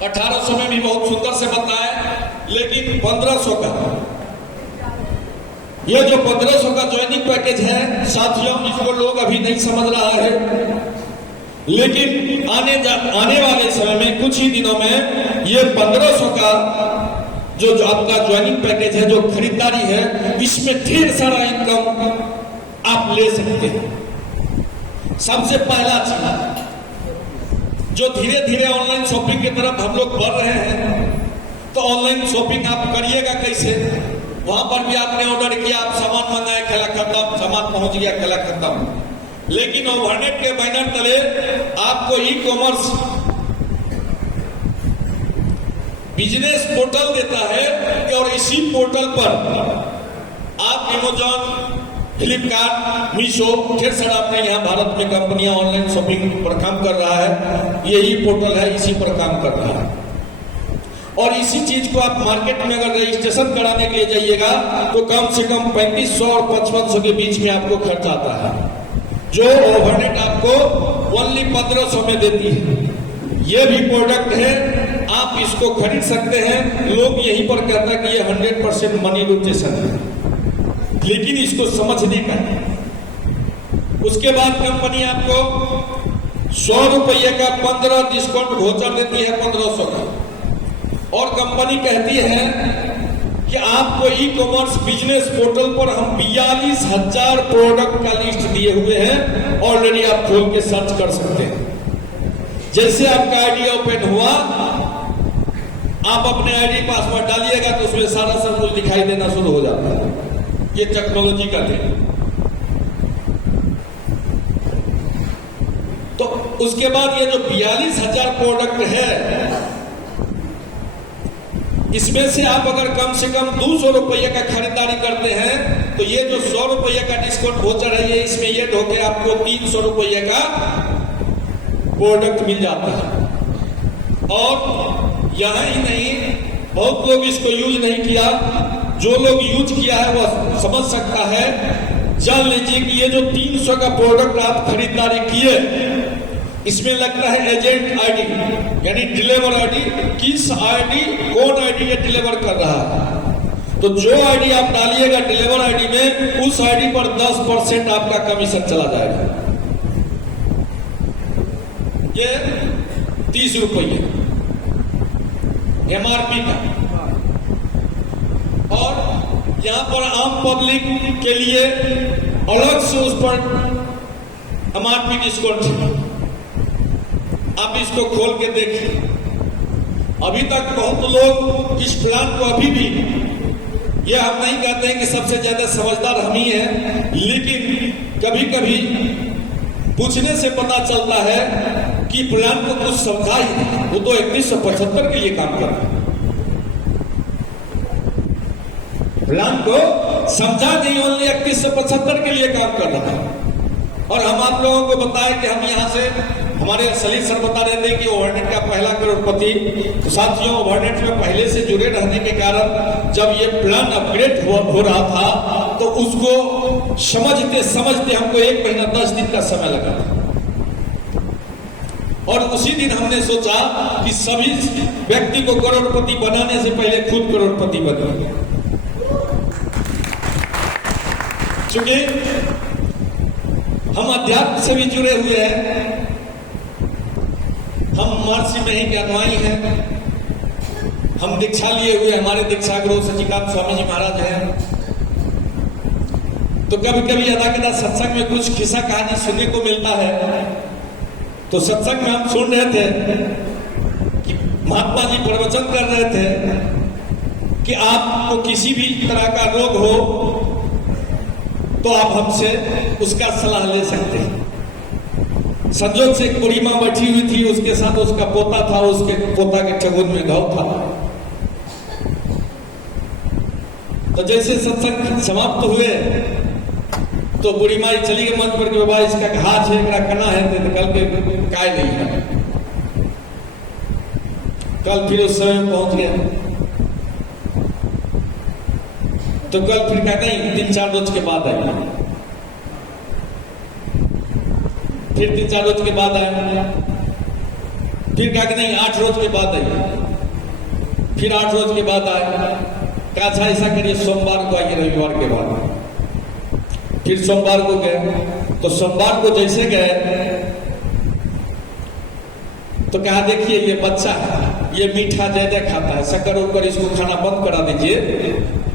1800 में भी बहुत सुंदर से बताए, लेकिन 1500 का, ये जो 1500 का ज्वाइनिंग पैकेज है साथियों, इसको लोग अभी नहीं समझ रहा है, लेकिन आने वाले समय में कुछ ही दिनों में ये 1500 का जो आपका ज्वाइनिंग पैकेज है, जो खरीदारी है, इसमें ढेर सारा इनकम आप ले सकते हैं। सबसे पहला चीज, जो धीरे धीरे ऑनलाइन शॉपिंग की तरफ हम लोग बढ़ रहे हैं, तो ऑनलाइन शॉपिंग आप करिएगा कैसे? वहां पर भी आपने ऑर्डर किया, आप सामान मंगाए, खेला खत्म, सामान पहुंच गया, खेला खत्म। लेकिन ओवरनेट के बैनर तले आपको ई कॉमर्स बिजनेस पोर्टल देता है, और इसी पोर्टल पर आप अमेज़न, फ्लिपकार्ट, मीशो, ढेर सारा अपने यहाँ भारत में कंपनियां ऑनलाइन शॉपिंग पर काम कर रहा है, यही पोर्टल है, इसी पर काम कर रहा है। और इसी चीज को आप मार्केट में अगर रजिस्ट्रेशन कराने के लिए जाइएगा तो कम से कम 3500 और 5500 के बीच में आपको खर्च आता है, जो ओवरनेट आपको ओनली 1500 में देती है। ये भी प्रोडक्ट है, आप इसको खरीद सकते हैं। लोग यहीं पर कहते हैं कि ये 100% मनी रोटेशन है, लेकिन इसको समझने का। उसके बाद कंपनी आपको 100 रुपये का 15 डिस्काउंट वाउचर देती है 1500 का, और कंपनी कहती है कि आपको ई कॉमर्स बिजनेस पोर्टल पर हम 42,000 प्रोडक्ट का लिस्ट दिए हुए हैं, ऑलरेडी आप खोल के सर्च कर सकते हैं। जैसे आपका आईडी ओपन हुआ, आप अपने आईडी पासवर्ड डालिएगा तो उसमें सारा सब कुछ दिखाई देना शुरू हो जाता है। ये टेक्नोलॉजी का है। तो उसके बाद ये जो 42,000 प्रोडक्ट है, इसमें से आप अगर कम से कम 200 रुपये का खरीदारी करते हैं तो ये जो 100 रुपये का डिस्काउंट वाउचर है, ये इसमें ये ढोके आपको 300 रुपये का प्रोडक्ट मिल जाता है। और यहां ही नहीं, बहुत लोग इसको यूज नहीं किया, जो लोग यूज किया है वह समझ सकता है। जान लीजिए कि ये जो 300 का प्रोडक्ट आप खरीदारी किए, इसमें लगता है एजेंट आईडी, यानी डिलीवर आईडी, किस आईडी, कौन आईडी ये डिलीवर कर रहा है। तो जो आईडी आप डालिएगा डिलीवर आईडी में, उस आईडी पर 10% आपका कमीशन चला जाएगा। ये 30 रुपये MRP का। और यहां पर आम पब्लिक के लिए अलग से उस पर MRP डिस्काउंट है, आप इसको खोल के देखिए। अभी तक बहुत लोग इस प्लान को अभी भी, ये हम नहीं कहते हैं कि सबसे ज्यादा समझदार हम ही हैं, लेकिन कभी कभी पूछने से पता चलता है कि प्लान को कुछ समझा ही नहीं, वो तो 3175 के लिए काम कर रहा है। प्लान को समझा नहीं, ओनली 3175 के लिए काम कर रहा है। और हम आप लोगों को बताएं कि हम यहाँ से, हमारे सलील सर बता रहे थे कि ओवरनेट का पहला करोड़पति। तो साथियों, ओवरनेट में पहले से जुड़े रहने के कारण जब ये प्लान अपग्रेड हो रहा था तो उसको समझते समझते हमको 1 महीना 10 दिन का समय लगा था। और उसी दिन हमने सोचा कि सभी व्यक्ति को करोड़पति बनाने से पहले खुद करोड़पति बने। चूंकि हम अध्यात्म से भी जुड़े हुए हैं, हम महर्षि में ही के अनुयायी हैं, हम दीक्षा लिए हुए, हमारे दीक्षा गुरु सच्चिदानंद स्वामी जी महाराज हैं। तो कभी कभी अदा कदा सत्संग में कुछ किस्सा कहानी सुनने को मिलता है। तो सत्संग में हम सुन रहे थे कि महात्मा जी प्रवचन कर रहे थे कि आपको किसी भी तरह का रोग हो तो आप हमसे उसका सलाह ले सकते हैं। संजोग से एक बूढ़ी मां बैठी हुई थी, उसके साथ उसका पोता था, उसके पोता के चगुन में घाव था। तो जैसे सत्संग समाप्त हुए तो बूढ़ी माई चली गई मंच पर कि बाबा इसका घास है, एकरा कना है, तो कल के काय नहीं है। कल फिर उस समय पहुंच गया, तो कल फिर क्या नहीं, 3-4 रोज के बाद आएगा। फिर 3-4 रोज के बाद आया फिर कहा कि नहीं 8 रोज के बाद आइए, फिर 8 रोज के बाद आए, कहा अच्छा ऐसा करिए सोमवार को आइए, रविवार के बाद। फिर सोमवार को गए, तो सोमवार को जैसे गए तो कहा देखिए ये बच्चा है, ये मीठा ज्यादा खाता है, शक्कर उकर इसको खाना बंद करा दीजिए,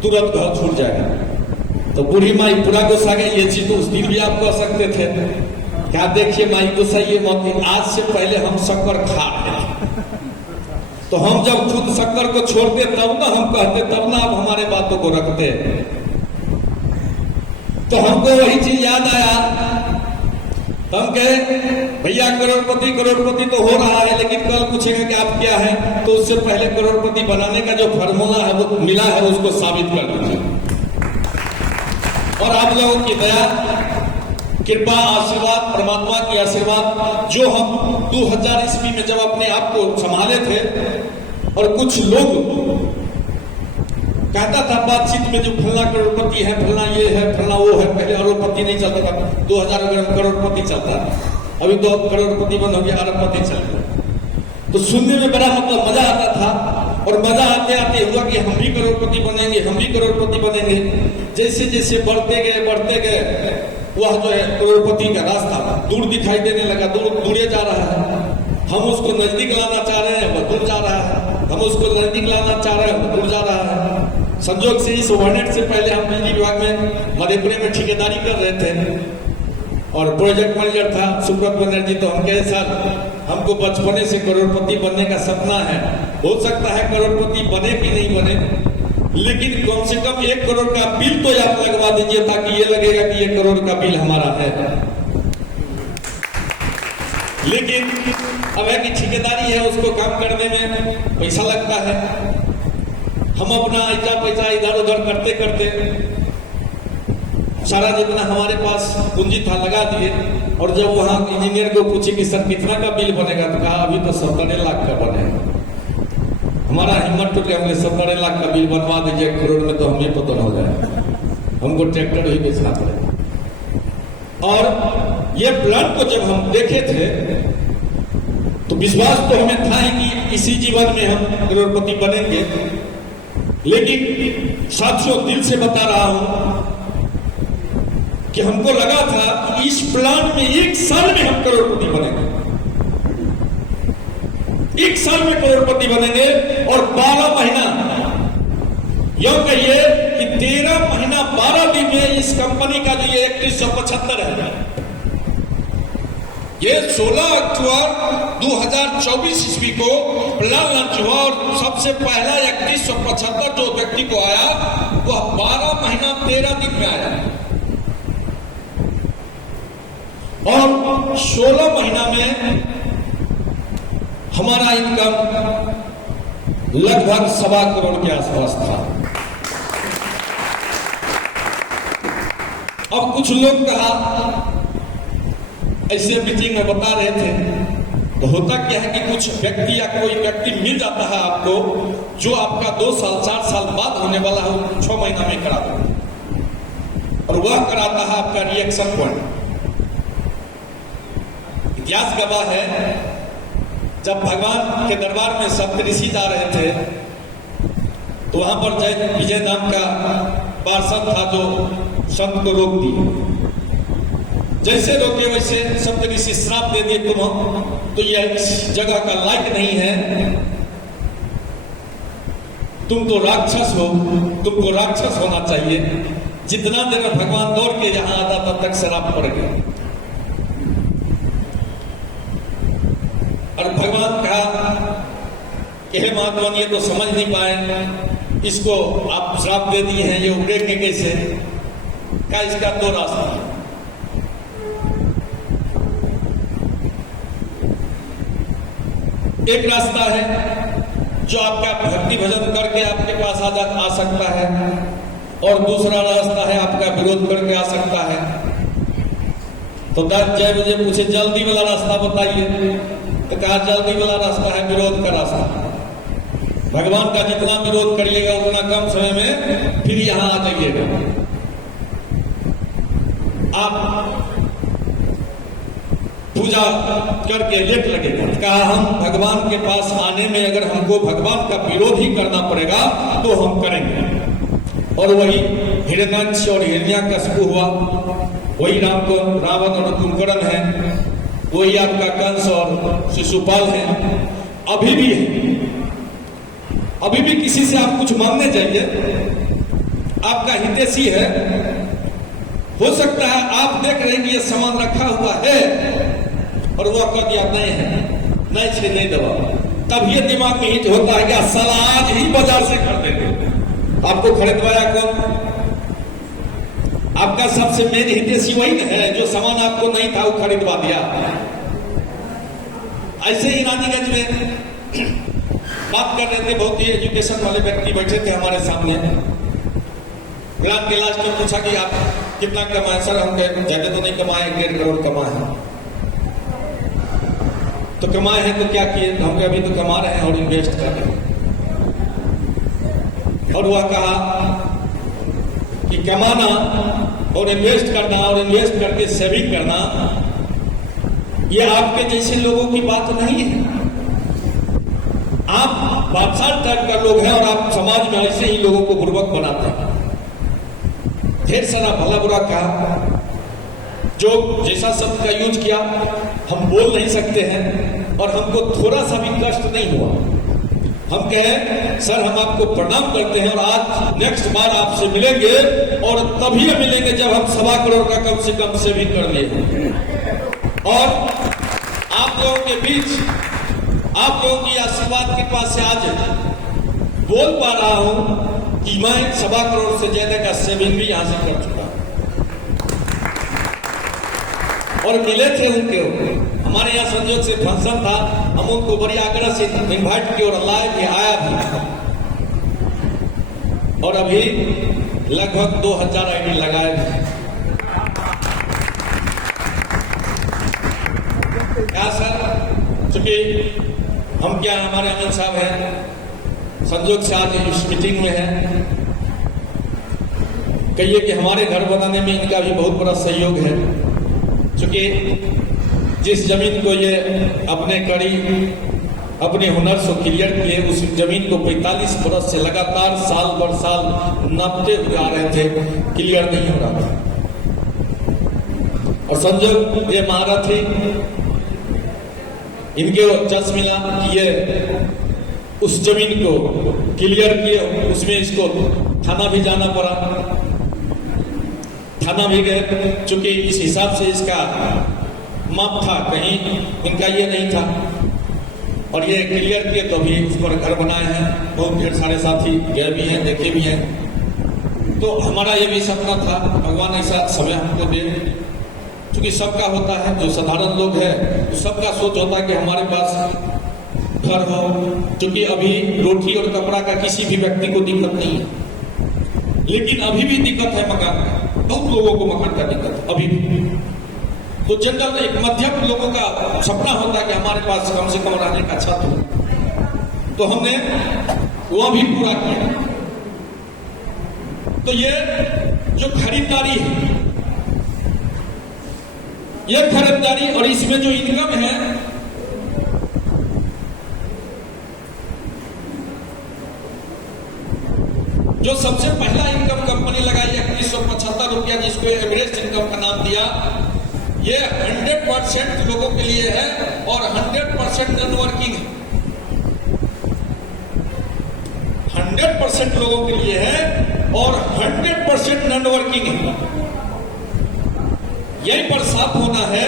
तुरंत घर छूट जाएगा। तो बूढ़ी माई पूरा गुस्सा गई, ये चीज तो उस दिन भी आप कह सकते थे। क्या देखिए माई गुस्सा ये मत, आज से पहले हम शक्कर खा रहे, तो हम जब खुद शक्कर को छोड़ते तब ना हम कहते, तब ना आप हमारे बातों को रखते। तो हमको वही चीज याद आया, हम कहे भैया करोड़पति तो हो रहा है, लेकिन कल पूछेगा कि आप क्या है, तो उससे पहले करोड़पति बनाने का जो फार्मूला है वो मिला है, उसको साबित कर दीजिए। और आप लोगों की दया, कृपा, आशीर्वाद, परमात्मा की आशीर्वाद, जो हम 2000 ईस्वी में जब अपने आप को संभाले थे, और कुछ लोग कहता था बातचीत में जो फलना करोड़पति है, फलना ये है, फलना वो है, पहले अरबपति नहीं चलता था, 2000 में करोड़पति चलता, अभी तो करोड़पति बंद हो गया, अरबपति चल गया। तो सुनने में बड़ा मतलब मजा आता था, और मजा आते आते हुआ कि हम भी करोड़पति बनेंगे, हम भी करोड़पति बनेंगे। जैसे जैसे बढ़ते गए वह जो है करोड़पति का रास्ता दूर दिखाई देने लगा, दूर जा रहा है। हम उसको नजदीक लाना चाह रहे हैं, वह दूर जा रहा है, हम उसको नजदीक लाना चाह रहे हैं, वह दूर जा रहा है। संजोग से इस ओवरनेट से पहले हम बिजली विभाग में मधेपुरा में ठेकेदारी कर रहे थे, और प्रोजेक्ट मैनेजर था सुब्रत बनर्जी। तो हम कहे सर हमको बचपने से करोड़पति बनने का सपना है, हो सकता है करोड़पति बने कि नहीं बने, लेकिन कम से कम 1 करोड़ का बिल तो आप लगवा दीजिए, ताकि ये लगेगा कि 1 करोड़ का बिल हमारा है। लेकिन अब है कि ठेकेदारी है, उसको काम करने में पैसा लगता है। हम अपना ऐसा पैसा इधर उधर करते करते सारा जितना हमारे पास पूंजी था लगा दिए, और जब वहां इंजीनियर को पूछे कि सर कितना का बिल बनेगा, तो कहा अभी तो 17 लाख का बनेगा। हमारा हिम्मत टूट गया, हमने 17 लाख का बिल बनवा दीजिए, 1 करोड़ में तो हमें पतन हो जाए, हमको ट्रैक्टर ही बेचना पड़ेगा। और ये प्लान को जब हम देखे थे तो विश्वास तो हमें था ही कि इसी जीवन में हम करोड़पति बनेंगे, लेकिन साथियों दिल से बता रहा हूं कि हमको लगा था कि इस प्लान में 1 साल में हम करोड़पति बनेंगे, 1 साल में करोड़पति बनेंगे। और 12 महीना, यूं कहिए कि 13 महीना 12 दिन में इस कंपनी का जो ये 3175 है, ये 16 अक्टूबर 2024 ईस्वी को प्लान लॉन्च हुआ, और सबसे पहला 3175 जो व्यक्ति को आया वह 12 महीना 13 दिन में आया, और 16 महीना में हमारा इनकम लगभग 1.25 करोड़ के आसपास था। अब कुछ लोग कहा, ऐसे मीटिंग में बता रहे थे, तो होता क्या है कि कुछ व्यक्ति या कोई व्यक्ति मिल जाता है आपको, जो आपका 2 साल 4 साल बाद होने वाला है 6 महीना में करा देता है, और वह कराता है आपका रिएक्शन पॉइंट। इतिहास गवाह है, जब भगवान के दरबार में सप्तऋषि जा रहे थे, तो वहां पर विजय नाम का पार्षद था जो संत को रोक दिए। जैसे रोके वैसे सप्तऋषि श्राप दे दिए, तो यह इस जगह का लायक नहीं है, तुम तो राक्षस हो, तुमको राक्षस होना चाहिए। जितना देर में भगवान दौड़ के यहां आता तब तक श्राप पड़ गया, और भगवान कहा कि हे महात्मा ये तो समझ नहीं पाए, इसको आप श्राप दे दिए हैं, ये उड़ेंगे कैसे? क्या इसका 2 रास्ता, एक रास्ता है जो आपका भक्ति भजन करके आपके पास आ सकता है, और दूसरा रास्ता है आपका विरोध करके आ सकता है। तो जय मुझे पूछे जल्दी वाला रास्ता बताइए, तो कहा जल्दी वाला रास्ता है विरोध का रास्ता। भगवान का जितना विरोध करिएगा उतना कम समय में फिर यहां आ जाइएगा। आप पूजा करके लेट लगेगा। कहा हम भगवान के पास आने में अगर हमको भगवान का विरोध ही करना पड़ेगा तो हम करेंगे। और वही हिरण्यांश और हिरण्याकश्यप हुआ, वही रावण और कुंभकर्ण है, वही आपका कंस और शिशुपाल है, अभी भी है। अभी भी किसी से आप कुछ मांगने जाइए, आपका हितैषी है, हो सकता है आप देख रहे हैं कि ये सामान रखा हुआ है और वो कह दिया नहीं है, नहीं छे नहीं दबा, तब ये दिमाग में हिट होता है कि साला आज ही बाजार से खरीद देंगे। आपको खरीदवाया कौन? आपका सबसे मेन हितैषी वही है जो सामान आपको नहीं था वो खरीदवा दिया। ऐसे ही रानीगंज में बात कर रहे थे, बहुत ही एजुकेशन वाले व्यक्ति बैठे थे हमारे सामने। ग्राम के लास्ट में पूछा कि आप कितना कमाए? सर हम ज्यादा तो नहीं कमाए, 1.5 करोड़ कमाए हैं। तो कमाए हैं तो क्या किए? हम अभी तो कमा रहे हैं और इन्वेस्ट कर रहे हैं। और वह कहा कि कमाना और इन्वेस्ट करना और इन्वेस्ट करके सेविंग करना ये आपके जैसे लोगों की बात नहीं है। आप बादशाह टाइप का लोग हैं और आप समाज में ऐसे ही लोगों को बुर्बक बनाते हैं। ढेर सारा भला बुरा कहा, जो जैसा शब्द का यूज किया हम बोल नहीं सकते हैं और हमको थोड़ा सा भी कष्ट नहीं हुआ। हम कहें सर हम आपको प्रणाम करते हैं और आज नेक्स्ट बार आपसे मिलेंगे और तभी मिलेंगे जब हम 1.25 करोड़ का कम से कम सेविंग कर लिए। और आप लोगों के बीच आप लोगों की आशीर्वाद के पास से आज बोल पा रहा हूं कि मैं 1.25 करोड़ से ज्यादा का सेविंग भी यहां से कर चुका और मिले थे उनके। हमारे यहाँ संजोग से फंक्शन था, हम उनको बड़ी आग्रह से इन्वाइट किए और लाए भी, आया भी। और अभी लगभग 2000 आईडी लगाए थे। क्या सर? चूंकि हम क्या हमारे आनंद साहब हैं, संजोग से आज इस मीटिंग में है, कहिए कि हमारे घर बनाने में इनका भी बहुत बड़ा सहयोग है। चूंकि जिस जमीन को ये अपने कड़ी अपने हुनर से क्लियर किए, उस जमीन को 45 बरस से लगातार साल भर साल नापते हुए आ रहे थे, क्लियर नहीं हो रहा था। और संजोग ये महारथी, इनके चर्च मिला कि ये उस जमीन को क्लियर किए, उसमें इसको थाना भी जाना पड़ा, थाना भी गए। चूंकि इस हिसाब से इसका माप था, कहीं इनका ये नहीं था और ये क्लियर किए तो भी उस पर घर बनाए हैं। बहुत ढेर सारे साथी गए भी हैं, देखे भी हैं। तो हमारा ये भी सपना था, भगवान ऐसा समय हमको दे। चूंकि सबका होता है, जो साधारण लोग हैं तो सबका सोच होता है कि हमारे पास घर हो। क्योंकि अभी रोटी और कपड़ा का किसी भी व्यक्ति को दिक्कत नहीं है, लेकिन अभी भी दिक्कत है मकान का। बहुत लोगों को मकान का दिक्कत अभी भी। तो जनरल एक मध्यम लोगों का सपना होता है कि हमारे पास कम से कम रहने का छत हो, तो हमने वह भी पूरा किया। तो ये जो खरीदारी है, ये खरीदारी और इसमें जो इनकम है, जो सबसे पहला इनकम कंपनी लगाई है 1975 रुपया, जिसको एवरेज इनकम का नाम दिया, ये 100% लोगों के लिए है और 100% नॉन वर्किंग है। 100% लोगों के लिए है और 100% नॉन वर्किंग है। यही पर साफ होना है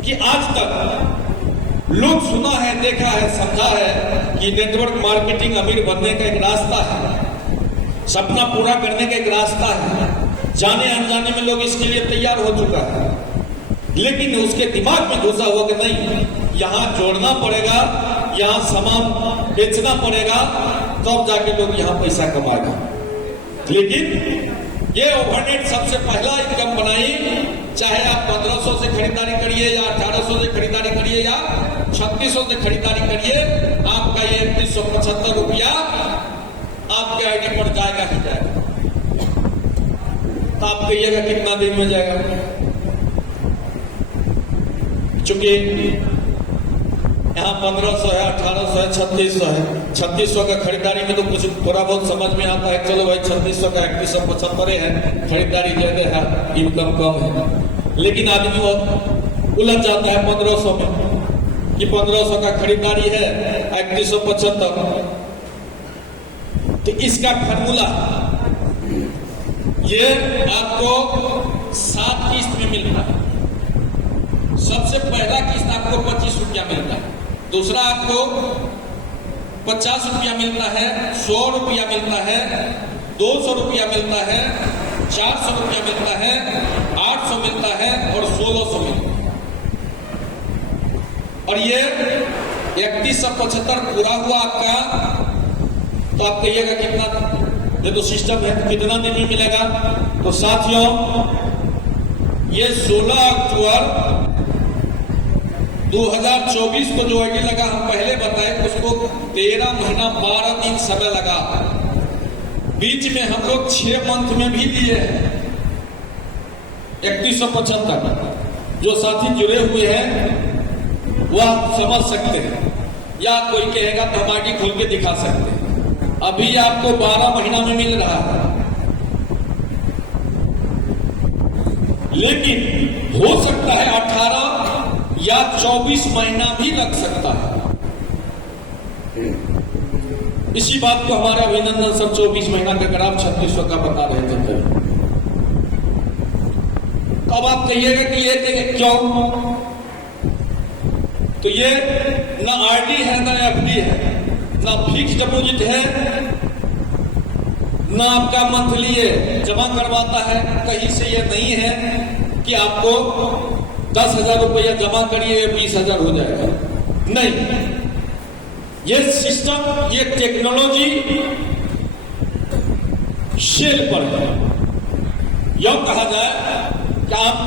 कि आज तक लोग सुना है, देखा है, समझा है कि नेटवर्क मार्केटिंग अमीर बनने का एक रास्ता है, सपना पूरा करने का एक रास्ता है। जाने अनजाने में लोग इसके लिए तैयार हो चुका है, लेकिन उसके दिमाग में घुसा हुआ कि नहीं, यहाँ जोड़ना पड़ेगा, यहाँ सामान बेचना पड़ेगा, तब जाके लोग यहाँ पैसा कमाएगा। लेकिन ये ओवरनेट सबसे पहला इनकम बनाई, चाहे आप 1500 से खरीदारी करिए या 1800 से खरीदारी करिए या 3600 से खरीदारी करिए, आपका ये 3175 रुपया आपके आईडी पर जाएगा ही जाएगा। तो आप कहिएगा कितना दिन में जाएगा? चूंकि यहाँ 1500 है, 1800 है, 3600 है। 3600 का खरीदारी में तो कुछ थोड़ा बहुत समझ में आता है, चलो भाई 3600 का 3175 है, खरीदारी ज्यादा है, इनकम कम है। लेकिन आदमी वो उलझ जाता है 1500 में कि 1500 का खरीदारी है, 3175। तो इसका फॉर्मूला ये आपको 7 किस्त में मिलता है। सबसे पहला किस्त आपको 25 रुपया मिलता है, दूसरा आपको 50 रुपया मिलता है, 100 रुपया मिलता है, 200 रुपया मिलता है, 400 रुपया मिलता है, 800 मिलता है और 1600 मिलता है। और ये 3175 पूरा हुआ आपका, तो आप कहिएगा कितना, ये तो सिस्टम है, कितना दिन में मिलेगा? तो साथियों ये 16 अक्टूबर 2024 को जो आईडी लगा, हम पहले बताए उसको 13 महीना 12 दिन समय लगा। बीच में हम लोग 6 मंथ में भी दिए हैं 3175। जो साथी जुड़े हुए हैं वह समझ सकते हैं, या कोई कहेगा तो हम आईडी खोल के दिखा सकते हैं। अभी आपको 12 महीना में मिल रहा है, लेकिन हो सकता है 18 या 24 महीना भी लग सकता है। इसी बात को हमारे अभिनंदन सर 24 महीना का ग्राफ 3600 का बता रहे थे। अब आप कहिएगा कि ये क्यों? तो ये ना आरडी है, ना एफडी है, ना फिक्स डिपॉजिट है, ना आपका मंथली जमा करवाता है। कहीं से ये नहीं है कि आपको 10,000 रुपया जमा करिए 20,000 हो जाएगा, नहीं। ये सिस्टम, ये टेक्नोलॉजी सेल पर है। यह कहा जाए कि आप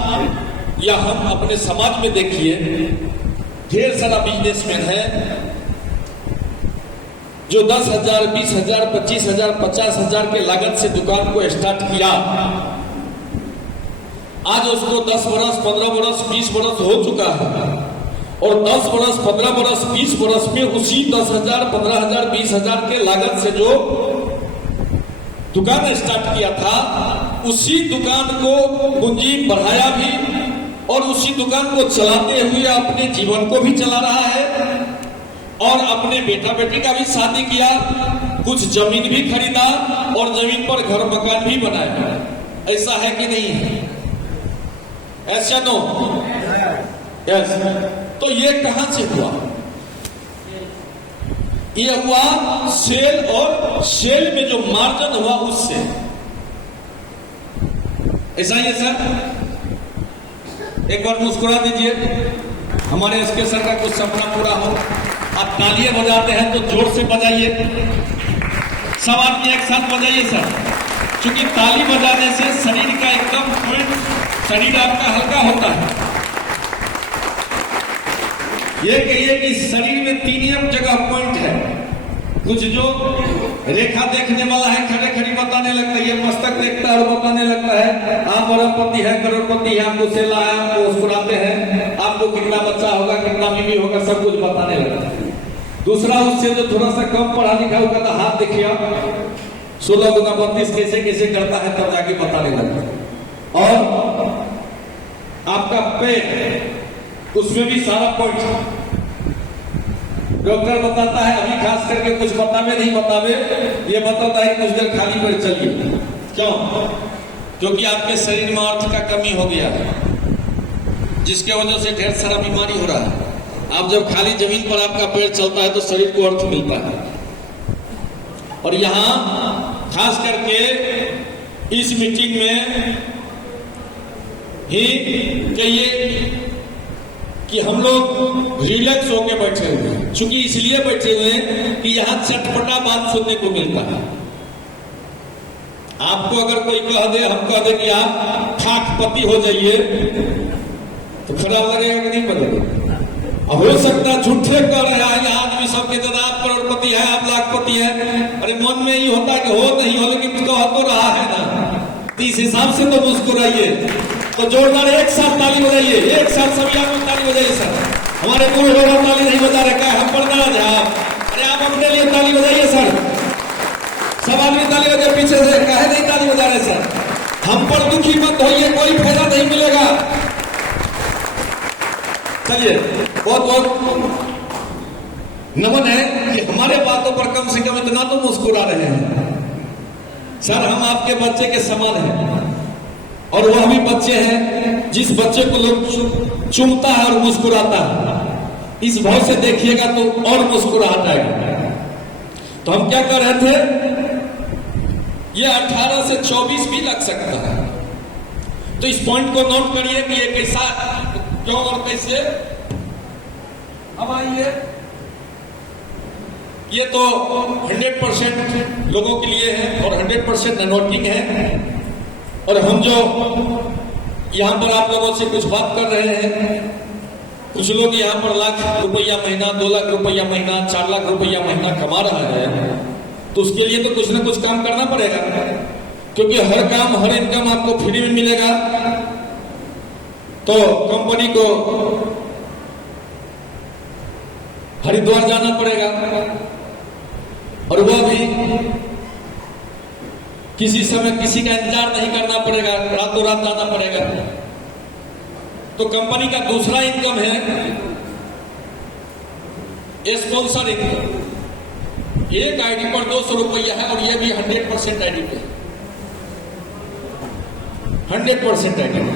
या हम अपने समाज में देखिए, ढेर सारा बिजनेसमैन है जो 10,000, 20,000, 25,000, 50,000 के लागत से दुकान को स्टार्ट किया। आज उसको 10 बरस, 15 बरस, 20 बरस हो चुका है, और 10 बरस, 15 बरस, 20 बरस में उसी 10,000, 15,000, 20,000 के लागत से जो दुकान स्टार्ट किया था, उसी दुकान को पूंजी बढ़ाया भी, और उसी दुकान को चलाते हुए अपने जीवन को भी चला रहा है, और अपने बेटा बेटी का भी शादी किया, कुछ जमीन भी खरीदा, और जमीन पर घर मकान भी बनाया। ऐसा है कि नहीं है? ऐसा नो? यस। तो ये कहां से हुआ? ये हुआ सेल, और सेल में जो मार्जिन हुआ उससे। ऐसा ही है सर? एक बार मुस्कुरा दीजिए, हमारे एसके सर का कुछ सपना पूरा हो। आप तालियां बजाते हैं तो जोर से बजाइए, सब आदमी एक साथ बजाइए सर, क्योंकि ताली बजाने से शरीर का एकदम पॉइंट, शरीर आपका हल्का होता है। ये कहिए कि शरीर में 3 जगह पॉइंट है। कुछ जो रेखा देखने वाला है खड़े खड़ी बताने लगता है, ये मस्तक देखता है और बताने लगता है आप अरबपति है, करोड़पति है, आपको सेला है, आपको मुस्कुराते हैं, आपको कितना बच्चा होगा, कितना बीवी होगा, सब कुछ बताने लगता है। दूसरा उससे जो थोड़ा सा कम पढ़ा लिखा होगा तो हाथ देखिए 16 गुना 32 कैसे कैसे करता है, तब जाके बताने लगता है। और आपका पेट, उसमें भी सारा पॉइंट डॉक्टर बताता है, अभी खास करके कुछ बतावे नहीं बतावे, ये बताता है कुछ देर खाली पेट चलिए। क्यों? क्योंकि आपके शरीर में अर्थ का कमी हो गया है, जिसके वजह से ढेर सारा बीमारी हो रहा है। आप जब खाली जमीन पर आपका पेड़ चलता है तो शरीर को अर्थ मिलता है। और यहां खास करके इस मीटिंग में ही कहिए कि हम लोग रिलैक्स होकर बैठे हुए हैं, चूंकि इसलिए बैठे हुए हैं कि यहां चटपटा बात सुनने को मिलता है। आपको अगर कोई कह दे, हम कह दे कि आप खाकपति हो जाइए, तो खराब लगेगा कि नहीं लगेगा? अब हो सकता है झूठे कह रहे हैं, यहाँ आदमी सबके दादा आप करोड़पति है, आप लाखपति है। अरे मन में ये होता है कि हो नहीं हो, लेकिन कह तो रहा है ना, इस हिसाब से तो मुस्कुराइए। तो जोरदार एक साथ ताली बजाइए, एक साथ सभी आप ताली बजाइए सर। हमारे पूरे लोग ताली नहीं बजा रहे, क्या हम पर नाराज है आप? अरे आप अपने लिए ताली बजाइए सर, सब आदमी ताली बजाए पीछे से, काहे नहीं ताली बजा रहे सर? हम पर दुखी मत होइए, कोई फायदा नहीं मिलेगा। चलिए, बहुत बहुत नमन है कि हमारे बातों पर कम से कम इतना तो मुस्कुरा रहे हैं सर। हम आपके बच्चे के समान हैं, और वह भी बच्चे हैं जिस बच्चे को लोग चूमता है और मुस्कुराता है। इस भाव से देखिएगा तो और मुस्कुराहट आएगा। तो हम क्या कर रहे थे, ये 18 से 24 भी लग सकता है, तो इस पॉइंट को नोट करिए कि ये कैसा, क्यों और कैसे। अब आइए, ये तो 100% लोगों के लिए है और 100% नोटिंग है। और हम जो यहां पर आप लोगों से कुछ बात कर रहे हैं, कुछ लोग यहां पर लाख रुपया महीना, 2 लाख रुपया महीना, 4 लाख रुपया महीना कमा रहा है, तो उसके लिए तो कुछ ना कुछ काम करना पड़ेगा, क्योंकि हर काम, हर इनकम आपको फ्री में मिलेगा। तो कंपनी को हरिद्वार जाना पड़ेगा, और वह भी किसी समय किसी का इंतजार नहीं करना पड़ेगा, रातों रात जाना पड़ेगा। तो कंपनी का दूसरा इनकम है स्पॉन्सर इनकम। एक आईडी पर 200 रुपया है, और ये भी 100% आईडी पे, 100% आईडी पे।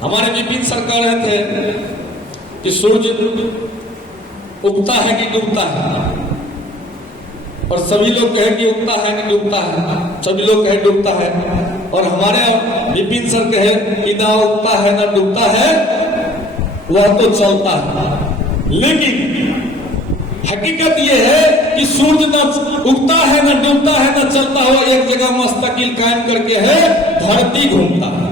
हमारे विपिन सर कह रहे थे कि सूर्य उगता है कि डूबता है, और सभी लोग कहे कि उगता है कि डूबता है, सभी लोग कहे डूबता है। और हमारे विपिन सर कहे कि ना उगता है ना डूबता है, वह तो चलता है। लेकिन हकीकत यह है कि सूर्य न उगता है, न डूबता है, न चलता हुआ एक जगह मुस्तकिल कायम करके है, धरती घूमता है।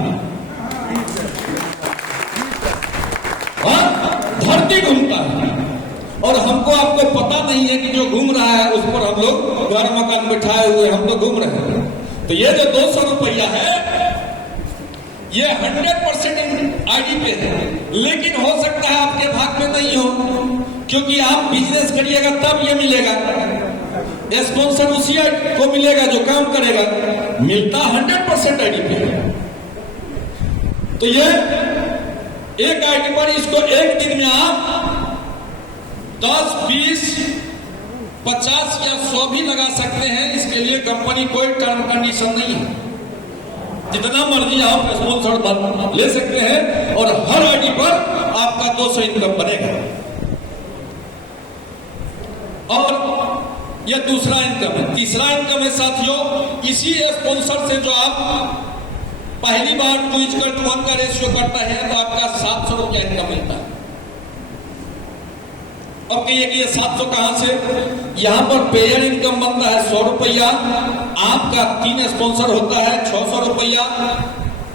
धरती घूमता है, और हमको आपको पता नहीं है कि जो घूम रहा है उस पर हम लोग घर मकान बिठाए हुए हम तो घूम रहे हैं। तो ये जो 200 रुपया है, ये 100% आईडी पे है, लेकिन हो सकता है आपके भाग में नहीं हो, क्योंकि आप बिजनेस करिएगा तब ये मिलेगा। स्पॉन्सर उसी को मिलेगा जो काम करेगा, मिलता 100% आईडी पे। तो ये एक आईडी पर इसको एक दिन में आप 10, 20, 50 या 100 भी लगा सकते हैं। इसके लिए कंपनी कोई टर्म कंडीशन नहीं है, जितना मर्जी आप स्पॉन्सर ले सकते हैं, और हर आईडी पर आपका 200 इनकम बनेगा। और यह दूसरा इनकम है। तीसरा इनकम है साथियों, इसी स्पॉन्सर से जो आप पहली बार 2:1 का रेशियो करता है, तो आपका 700 रुपया इनकम मिलता है। अब कहिए कि ये 700 कहां से? यहां पर पेयर इनकम बनता है 100 रुपया, आपका 3 स्पॉन्सर होता है 600 रुपया,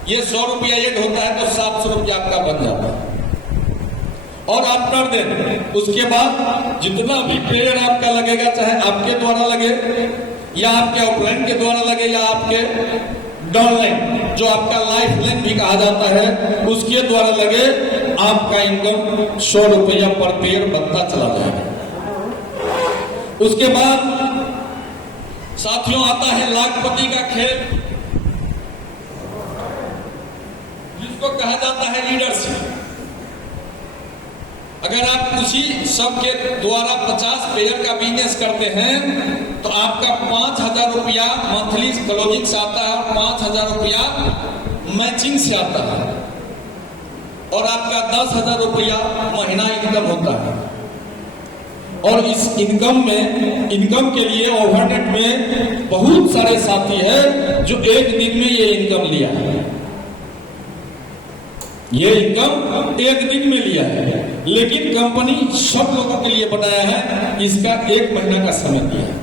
ये 100 रुपया एड होता है तो 700 रुपया आपका बन जाता है। और आफ्टर देन उसके बाद जितना भी पेयर आपका लगेगा, चाहे आपके द्वारा लगे या आपके ऑफलाइन के द्वारा लगे या आपके डाउनलाइन, जो आपका लाइफ लाइन भी कहा जाता है, उसके द्वारा लगे, आपका इनकम 100 रुपया पर पेयर बनता चला जाएगा। उसके बाद साथियों आता है लाखपति का खेल, जिसको कहा जाता है लीडरशिप। अगर आप उसी सब के द्वारा 50 पेयर का बिजनेस करते हैं, तो आपका 5,000 रुपया मंथली क्लोजिंग से आता है, और 5,000 रुपया मैचिंग से आता है, और आपका 10,000 रुपया महीना इनकम होता है। और इस इनकम के लिए ओवरनेट में बहुत सारे साथी हैं जो एक दिन में ये इनकम लिया है, ये इनकम एक दिन में लिया है, लेकिन कंपनी सब लोगों के लिए बनाया है, इसका 1 महीना का समय दिया है।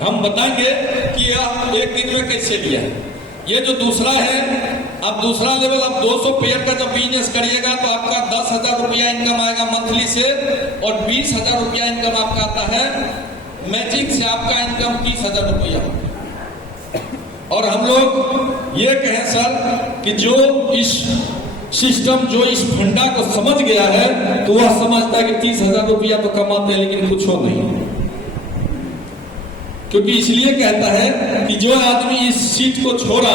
हम बताएंगे कि यह एक दिन में कैसे लिया है। ये जो दूसरा है, आप दूसरा लेवल, आप 200 पेयर का जब बिजनेस करिएगा तो आपका 10,000 रुपया इनकम आएगा मंथली से, और 20,000 रुपया इनकम आपका आता है मैचिंग से, आपका इनकम 30,000 रुपया। और हम लोग ये कहें सर कि जो इस सिस्टम, जो इस फंडा को समझ गया है, तो वह समझता है कि 30,000 रुपया तो कमाते हैं लेकिन कुछ हो नहीं। क्योंकि इसलिए कहता है कि जो आदमी इस सीट को छोड़ा,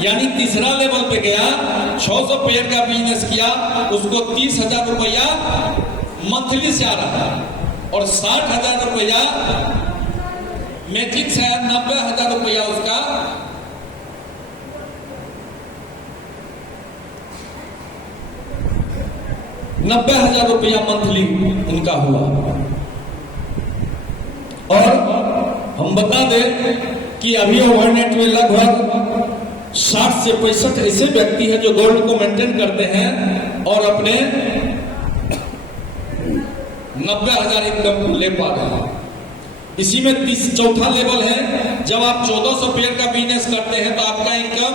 यानी तीसरा लेवल पे गया, 600 पेड़ का बिजनेस किया, उसको 30,000 रुपया मंथली से आ रहा है, और 60,000 रुपया मैट्रिक से आया, 90,000 रुपया उसका 90,000 रुपया मंथली उनका हुआ। और हम बता दें कि अभी ओवरनेट में लगभग 60 से 65 ऐसे व्यक्ति हैं जो गोल्ड को मेंटेन करते हैं और अपने 90,000 इनकम ले पा रहे हैं। इसी में चौथा लेवल है, जब आप 1400 पेड़ का बिजनेस करते हैं तो आपका इनकम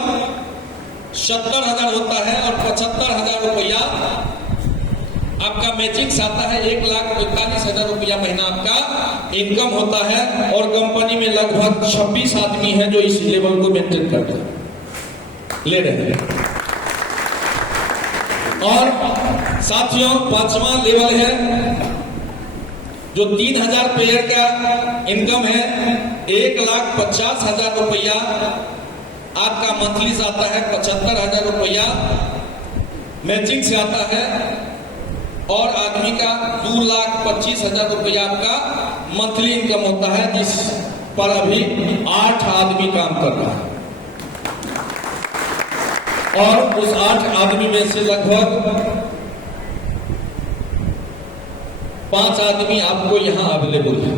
70,000 होता है और 75,000 रुपया आपका मैट्रिक्स आता है। 1,45,000 रुपया महीना आपका इनकम होता है, और कंपनी में लगभग 26 आदमी हैं जो इस लेवल को मेंटेन करते हैं, ले रहे हैं। और साथियों, 5वां लेवल है जो 3,000 पेड़ का इनकम है, 1,50,000 रुपया आपका मंथली से आता है, 75,000 रुपया मैचिंग से आता है, और आदमी का 2,25,000 रुपया आपका मंथली इनकम होता है, जिस पर अभी 8 आदमी काम कर रहा है। और उस 8 आदमी में से लगभग 5 आदमी आपको यहां अवेलेबल है।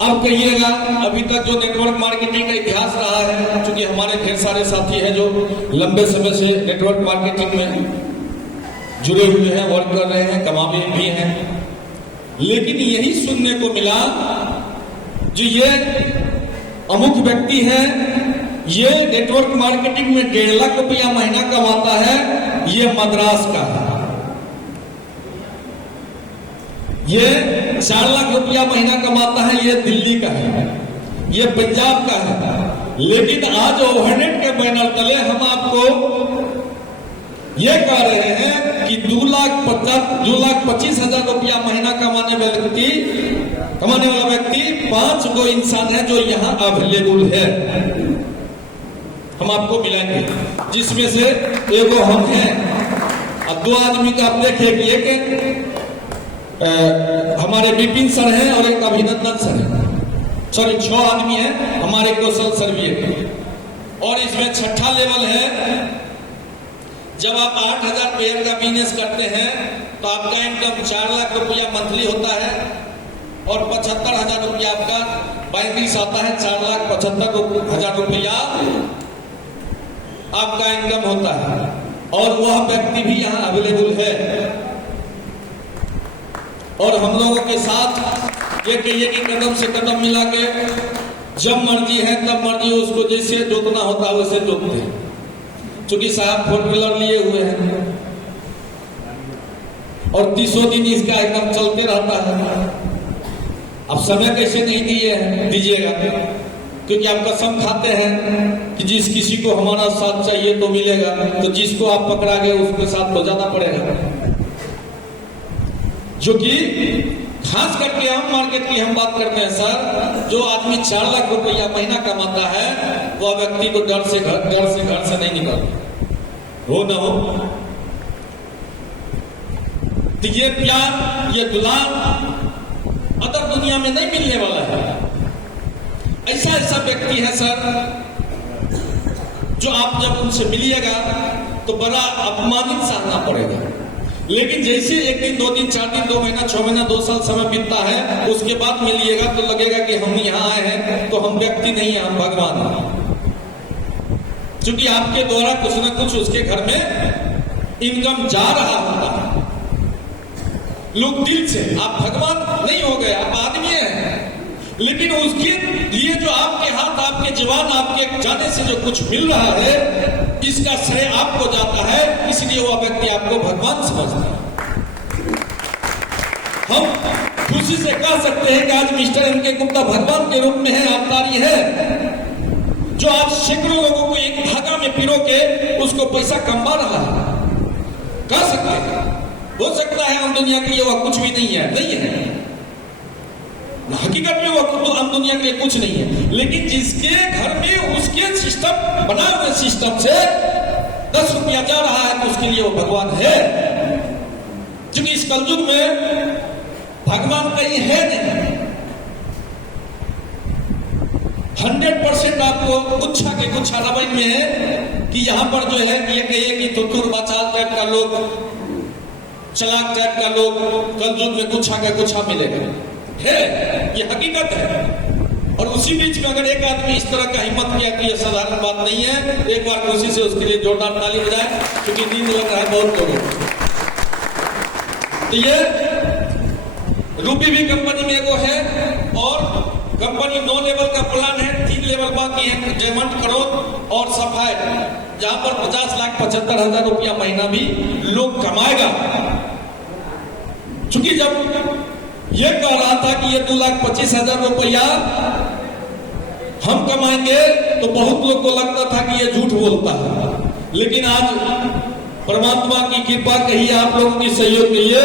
अब कहिएगा, अभी तक जो नेटवर्क मार्केटिंग का इतिहास रहा है, क्योंकि हमारे ढेर सारे साथी हैं जो लंबे समय से नेटवर्क मार्केटिंग में जुड़े हुए हैं, वर्क कर रहे हैं, कमावे भी हैं, लेकिन यही सुनने को मिला जो ये अमुक व्यक्ति है, ये नेटवर्क मार्केटिंग में 1.5 लाख रुपया महीना कमाता है, ये मद्रास का है। ये 4 लाख रुपया महीना कमाता है, ये दिल्ली का है, ये पंजाब का है। लेकिन आज ओवरनेट के बैनर तले हम आपको ये कह रहे हैं कि 2,25,000 रुपया महीना कमाने वाला व्यक्ति 5 गो इंसान है जो यहाँ अवेलेबल है। हम आपको मिलाएंगे, जिसमें से एगो हम हैं, अब 2 आदमी का आप देखिए कि एक हमारे विपिन सर हैं और एक अभिनंदन सर है, सॉरी 6 आदमी हैं, हमारे कौशल सर भी है। और इसमें 6ठा लेवल है, जब आप 8,000 पेड़ का बिजनेस करते हैं तो आपका इनकम 4 लाख रुपया मंथली होता है, और 75,000 रुपया आपका बैंक से आता है। 4,75,000 रुपया आपका इनकम होता है, और वह व्यक्ति भी यहाँ अवेलेबल है। और हम लोगों के साथ ये कहिए कि कदम से कदम मिला के जब मर्जी है तब मर्जी उसको जैसे जोतना होता है वैसे जोतते हैं, क्योंकि साहब 4 व्हीलर लिए हुए हैं और 30 दिन इसका एकदम चलते रहता है। अब समय कैसे नहीं दीजिएगा, क्योंकि आप कसम खाते हैं कि जिस किसी को हमारा साथ चाहिए तो मिलेगा, तो जिसको आप पकड़ा गए उसके साथ तो जाना पड़ेगा। जो कि खास करके हम मार्केट की हम बात करते हैं सर, जो आदमी 4 लाख रुपया महीना कमाता है वह व्यक्ति को घर से नहीं निकलता, हो ना हो। तो ये प्यार, ये दुलार अदर दुनिया में नहीं मिलने वाला है। ऐसा व्यक्ति है सर, जो आप जब उनसे मिलिएगा तो बड़ा अपमानित सहना पड़ेगा, लेकिन जैसे 1 दिन 2 दिन 4 दिन 2 महीना 6 महीना 2 साल समय बीतता है, उसके बाद मिलिएगा तो लगेगा कि हम यहाँ आए हैं तो हम व्यक्ति नहीं है, हम भगवान हैं, क्योंकि आपके द्वारा कुछ न कुछ उसके घर में इनकम जा रहा होता है। लोग दिल से, आप भगवान नहीं हो गए, आप आदमी हैं, लेकिन उसके लिए जो आपके हाथ, आपके जवान, आपके जाने से जो कुछ मिल रहा है, इसका श्रेय आपको जाता है, इसलिए वह व्यक्ति आपको भगवान समझता है। हम खुशी से कह सकते हैं कि आज मिस्टर एन के गुप्ता भगवान के रूप में है, अवतारी है, जो आज सैकड़ों लोगों को एक धागा में पिरो के उसको पैसा कमा रहा है। कह सकते हैं, हो सकता है हम दुनिया के लिए वह कुछ भी नहीं है, नहीं है, हकीकत में वो आम दुनिया के लिए कुछ नहीं है, लेकिन जिसके घर में उसके सिस्टम बना हुए सिस्टम से 10 रुपया जा रहा है तो उसके लिए वो भगवान है। क्योंकि इस कलयुग में भगवान कहीं है नहीं। 100% आपको गुच्छा के गुच्छा रवैया में है कि यहां पर जो है ये कहिए कि तुतुर बचाल टाइप का लोग, चलाक टाइप का लोग कलयुग में गुच्छा के गुच्छा मिलेगा, है, ये हकीकत है। और उसी बीच में अगर एक आदमी इस तरह का हिम्मत किया कि ये साधारण बात नहीं है, एक बार कोशिश से उसके लिए जोरदार ताली बजाए, क्योंकि नींद लग रहा है बहुत लोगों को। तो ये रूबी भी कंपनी में एगो है, और कंपनी 9 लेवल का प्लान है, 3 लेवल बाकी है, डायमंड, करोड़ और सफायर, जहां पर 50,75,000 रुपया महीना भी लोग कमाएगा। चूंकि जब ये कह रहा था कि ये 2,25,000 रुपया हम कमाएंगे तो बहुत लोग को लगता था कि ये झूठ बोलता है, लेकिन आज परमात्मा की कृपा कहिए, आप लोगों की सहयोग कहिए,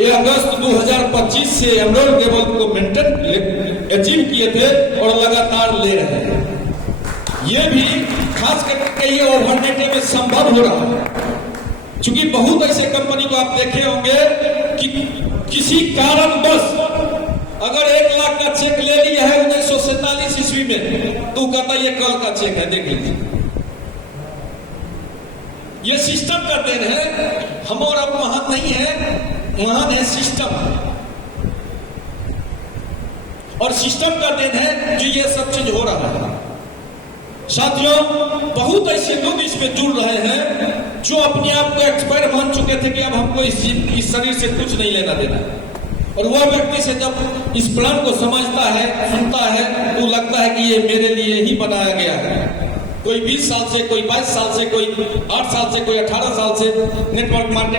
ये अगस्त 2025 से एमरोल्ड लेवल को मेंटेन अचीव किए थे और लगातार ले रहे हैं। ये भी खास करके कहिए ओवरनेट में संभव हो रहा है। क्योंकि बहुत ऐसे कंपनी को आप देखे होंगे कि किसी कारणवश अगर 1 लाख का चेक ले लिया है 1947 ईस्वी में, तो कहता ये कल का चेक है, देख लीजिए। ये सिस्टम का देन है, हम और अब महान नहीं है, महान है सिस्टम, और सिस्टम का देन है जो ये सब चीज हो रहा है। साथियों, बहुत ऐसे लोग इसमें जुड़ रहे हैं जो अपने आप को एक्सपर्ट मान चुके थे कि अब हमको इस शरीर से कुछ नहीं लेना देना, और वह व्यक्ति से जब इस प्लान को समझता है, सुनता है, तो लगता है कि ये मेरे लिए ही बनाया गया है। कोई 20 साल से, कोई 22 साल से, कोई 8 साल से, कोई 18 साल से नेटवर्क मार्केटिंग